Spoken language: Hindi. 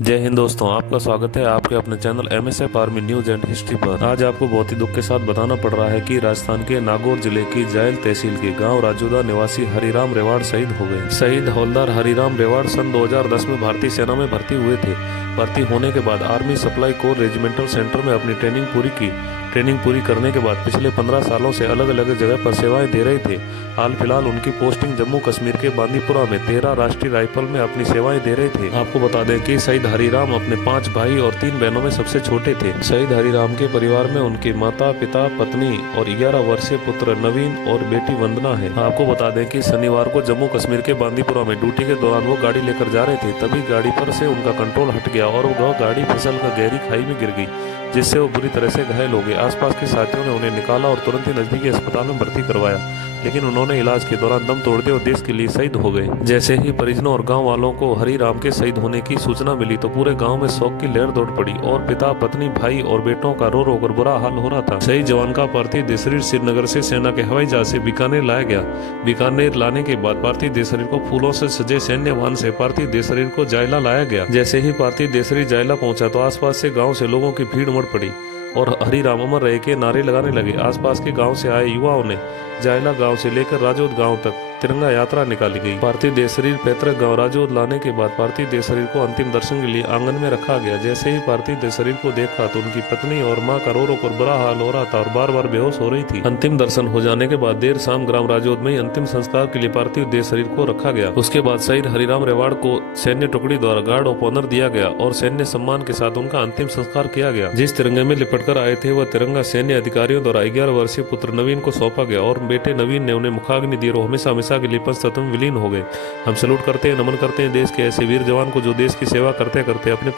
जय हिंद दोस्तों, आपका स्वागत है आपके अपने channel MSF army news and history पर। आज आपको बहुत ही दुख के साथ बताना पड़ रहा है कि राजस्थान के नागौर जिले की जायल तहसील के गांव राजूदा निवासी हरिराम रेवाड़ शहीद हो गए। शहीद हवलदार हरिराम रेवाड़ सन 2010 में भारतीय सेना में भर्ती हुए थे। भर्ती होने के बाद army supply core regimental centre में अपनी ट्रेनिंग पूरी की। ट्रेनिंग पूरी करने के बाद पिछले 15 सालों से अलग अलग जगह पर सेवाएं दे रहे थे। हाल फिलहाल उनकी पोस्टिंग जम्मू कश्मीर के बांदीपुरा में 13 राष्ट्रीय राइफल में अपनी सेवाएं दे रहे थे। आपको बता दें कि शहीद हरिराम अपने 5 भाई और 3 बहनों में सबसे छोटे थे। शहीद हरिराम के परिवार में उनके माता पिता पत्नी और 11 वर्षीय पुत्र नवीन और बेटी वंदना है। आपको बता दें कि शनिवार को जम्मू कश्मीर के बांदीपुरा में ड्यूटी के दौरान वो गाड़ी लेकर जा रहे थे, तभी गाड़ी पर से उनका कंट्रोल हट गया और वह गाड़ी फिसल कर गहरी खाई में गिर गई, जिससे वो बुरी तरह से घायल हो गए। आसपास के साथियों ने उन्हें निकाला और तुरंत ही नजदीकी अस्पताल में भर्ती करवाया, लेकिन उन्होंने इलाज के दौरान दम तोड़ दिया और देश के लिए शहीद हो गए। जैसे ही परिजनों और गांव वालों को हरिराम के शहीद होने की सूचना मिली तो पूरे गांव में शोक की लहर दौड़ पड़ी और पिता पत्नी भाई और बेटों का रो रो कर बुरा हाल हो रहा था। शहीद जवान का पार्थिव देह शरीर श्रीनगर से सेना के हवाई जहाज से बीकानेर लाया गया। बीकानेर लाने के बाद पार्थिव देह शरीर को फूलों से सजे सैन्य वाहन से पार्थिव देह शरीर को जायला लाया गया। जैसे ही पार्थिव देह शरीर जायला पहुंचा तो आसपास से गाँव से लोगों की भीड़ उमड़ पड़ी और हरिराम अमर रहे के नारे लगाने लगे। आसपास के गांव से आए युवाओं ने जायला गांव से लेकर राजौद गांव तक तिरंगा यात्रा निकाली गई। पार्थिव देह शरीर पैतृक गांव राजौद लाने के बाद पार्थिव देह शरीर को अंतिम दर्शन के लिए आंगन में रखा गया। जैसे ही पार्थिव देह शरीर को देखा तो उनकी पत्नी और मां का रो रो कर बुरा हाल हो रहा था और बार बार बेहोश हो रही थी। अंतिम दर्शन हो जाने के बाद देर शाम ग्राम राजौद में ही अंतिम संस्कार के लिए पार्थिव देह शरीर को रखा गया। उसके बाद शहीद हरिराम रेवाड़ को सैन्य टुकड़ी द्वारा गार्ड ऑफ ऑनर दिया गया और सैन्य सम्मान के साथ उनका अंतिम संस्कार किया गया। जिस तिरंगे में लिपट कर आए थे वह तिरंगा सैन्य अधिकारियों द्वारा 11 वर्षीय पुत्र नवीन को सौंपा गया और बेटे नवीन ने उन्हें मुखाग्नि दी और हमेशा हमेशा के लिए पंचतत्व में विलीन हो गए। हम सैल्यूट करते हैं, नमन करते हैं देश के ऐसे वीर जवान को जो देश की सेवा करते करते अपने